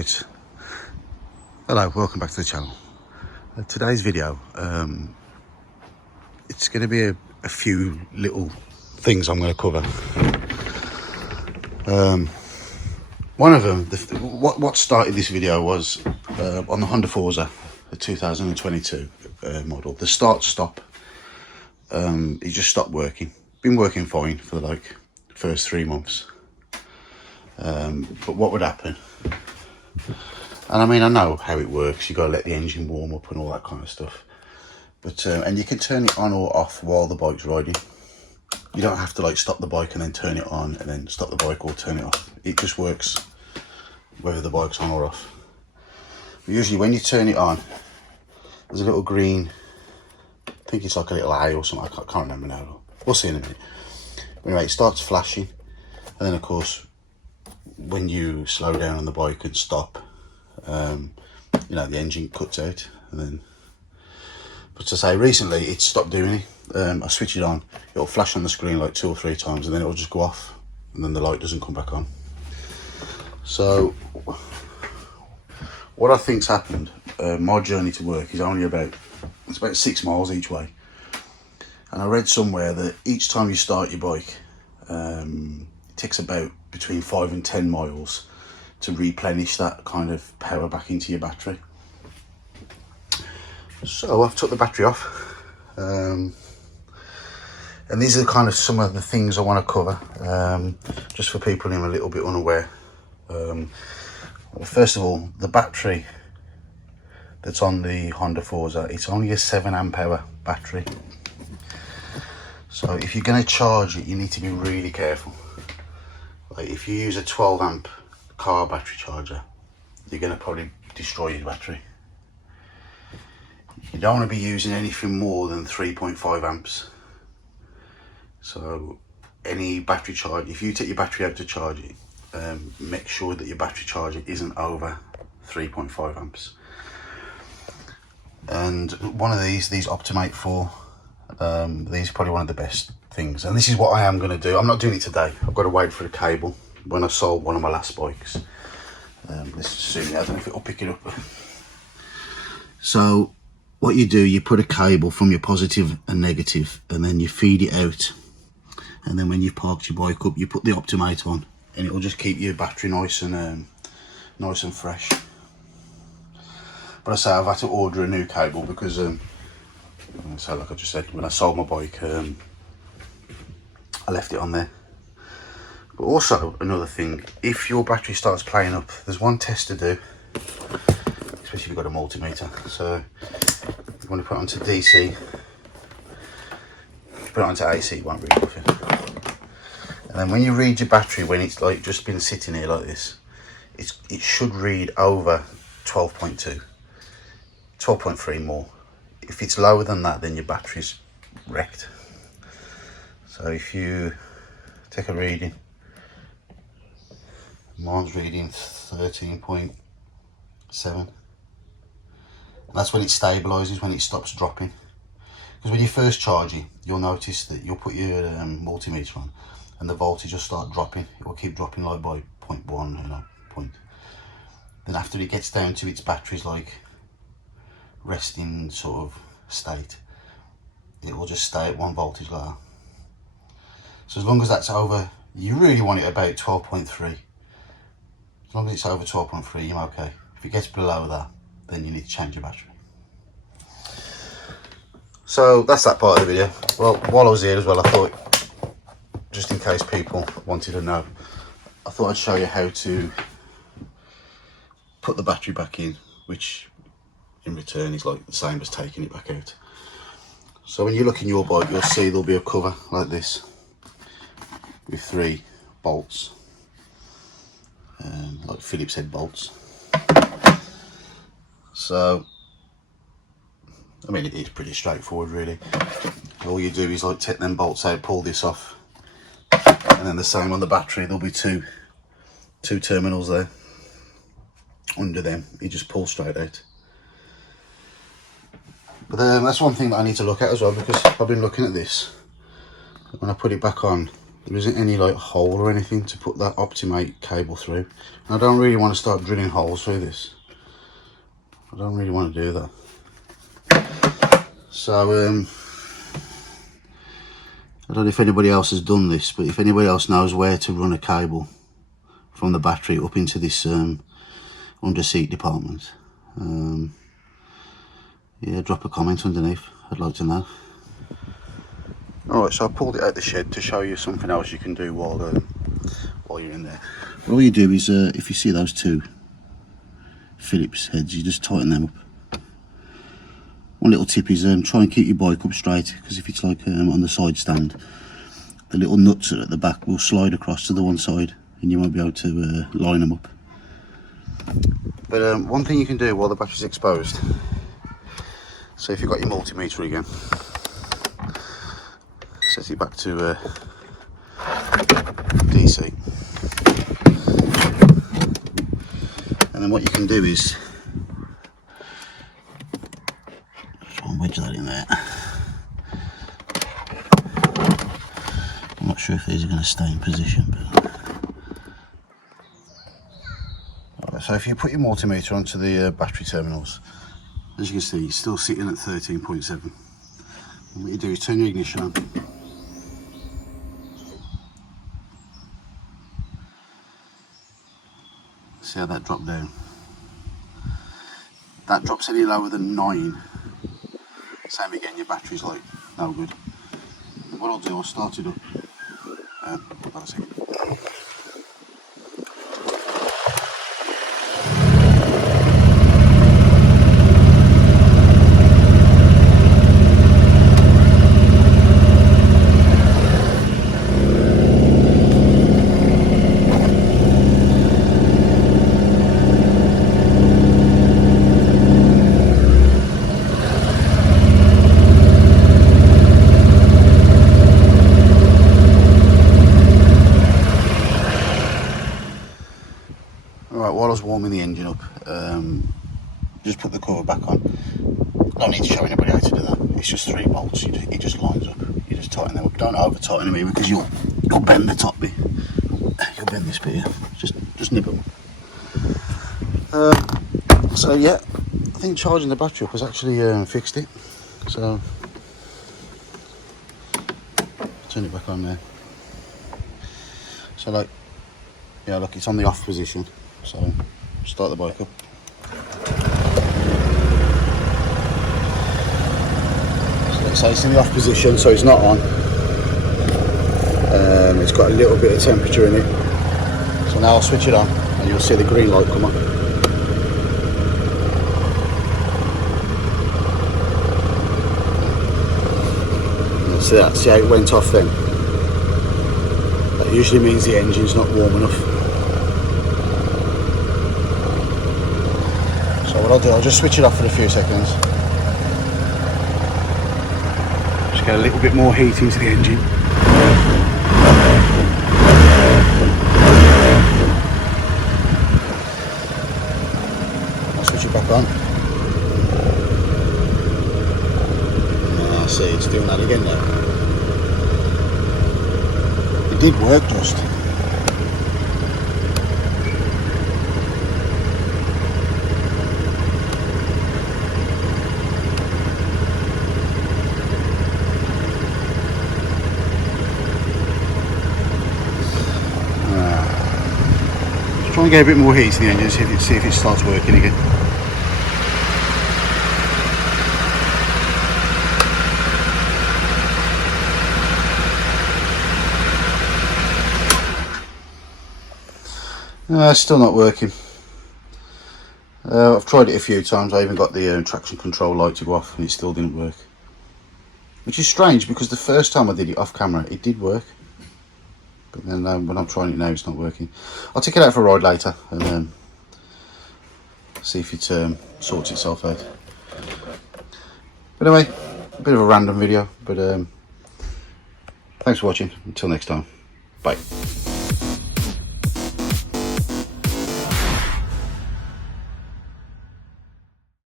Right, hello, welcome back to the channel. Today's video, it's going to be a few little things I'm going to cover. One of them, what started this video was on the Honda Forza, the 2022 model, the start-stop. It just stopped working. Been working fine for like the first 3 months. But what would happen? And I mean, I know how it works. You got to let the engine warm up and all that kind of stuff. But and you can turn it on or off while the bike's riding. You don't have to like stop the bike and then turn it on and then stop the bike or turn it off. It just works whether the bike's on or off. But usually when you turn it on, there's a little green, I think it's like a little eye or something. I can't remember now. We'll see in a minute. Anyway, it starts flashing, and then of course, when you slow down on the bike and stop, you know, the engine cuts out. And then, but to say, recently it stopped doing it. I switch it on, it'll flash on the screen like 2 or 3 times, and then it'll just go off, and then the light doesn't come back on. So what I think's happened, my journey to work is only about, it's about 6 miles each way, and I read somewhere that each time you start your bike, it takes about between 5 and 10 miles to replenish that kind of power back into your battery. So I've took the battery off, and these are kind of some of the things I want to cover, just for people who are a little bit unaware. Well, first of all, the battery that's on the Honda Forza, it's only a 7 amp hour battery. So if you're going to charge it, you need to be really careful. Like if you use a 12 amp car battery charger, you're going to probably destroy your battery. You don't want to be using anything more than 3.5 amps. So any battery charge, if you take your battery out to charge it, make sure that your battery charger isn't over 3.5 amps. And one of these Optimate 4, these are probably one of the best things, and this is what I am going to do. I'm not doing it today. I've got to wait for the cable. When I sold one of my last bikes, let's assume, I don't know if it'll pick it up. So what you do, you put a cable from your positive and negative, and then you feed it out, and then when you've parked your bike up, you put the Optimate on, and it will just keep your battery nice and fresh. But I say I've had to order a new cable because so like I just said, when I sold my bike, I left it on there. But also another thing, if your battery starts playing up, there's one test to do, especially if you've got a multimeter. So you want to put it onto DC. If you put it onto AC, it won't read nothing. And then when you read your battery, when it's like just been sitting here like this, it should read over 12.2, 12.3 more. If it's lower than that, then your battery's wrecked. So if you take a reading, mine's reading 13.7. That's when it stabilises, when it stops dropping. Because when you first charge it, you'll notice that you'll put your multimeter on, and the voltage will start dropping. It will keep dropping like by 0.1, you know, point. Then after it gets down to its battery's like resting sort of state, it will just stay at 1 voltage like that. So as long as that's over, you really want it about 12.3. As long as it's over 12.3, you're okay. If it gets below that, then you need to change your battery. So that's that part of the video. Well, while I was here as well, I thought, just in case people wanted to know, I thought I'd show you how to put the battery back in, which in return is like the same as taking it back out. So when you look in your bike, you'll see there'll be a cover like this with 3 bolts, like Phillips head bolts. So I mean, it is pretty straightforward really. All you do is like take them bolts out, pull this off, and then the same on the battery. There'll be two terminals there. Under them, you just pull straight out. But that's one thing that I need to look at as well, because I've been looking at this. When I put it back on, there isn't any like hole or anything to put that Optimate cable through. And I don't really want to start drilling holes through this. I don't really want to do that. So I don't know if anybody else has done this, but if anybody else knows where to run a cable from the battery up into this under seat department, yeah, drop a comment underneath. I'd like to know. Alright, so I pulled it out the shed to show you something else you can do while you're in there. All you do is, if you see those two Phillips heads, you just tighten them up. One little tip is try and keep your bike up straight, because if it's like on the side stand, the little nuts at the back will slide across to the one side and you won't be able to line them up. But one thing you can do while the battery's exposed, so if you've got your multimeter again, set it back to DC, and then what you can do is try and wedge that in there. I'm not sure if these are going to stay in position, but right, so if you put your multimeter onto the battery terminals, as you can see, it's still sitting at 13.7. And what you do is turn your ignition on. See how that dropped down? That drops any lower than 9. Same again, your battery's like no good. What I'll do, I'll start it up. Hold on a second. Alright, while I was warming the engine up, just put the cover back on. Don't need to show anybody how to do that. It's just 3 bolts, it just lines up. You just tighten them up. Don't over tighten them here because you'll bend the top bit. You'll bend this bit here. Just nip them. So yeah, I think charging the battery up has actually fixed it. So turn it back on there. So like, yeah, look, it's on the off position. So start the bike up. So let's say it's in the off position, so it's not on. It's got a little bit of temperature in it. So now I'll switch it on and you'll see the green light come on. See that? See how it went off then? That usually means the engine's not warm enough. So what I'll do, I'll just switch it off for a few seconds. Just get a little bit more heat into the engine. I'll switch it back on. See, it's doing that again now. It did work just. Just trying to get a bit more heat in the engine, see if it starts working again. Still not working. I've tried it a few times. I even got the traction control light to go off and it still didn't work. Which is strange because the first time I did it off camera it did work. But then when I'm trying it now it's not working. I'll take it out for a ride later and see if it sorts itself out. But anyway, a bit of a random video, but thanks for watching. Until next time, bye.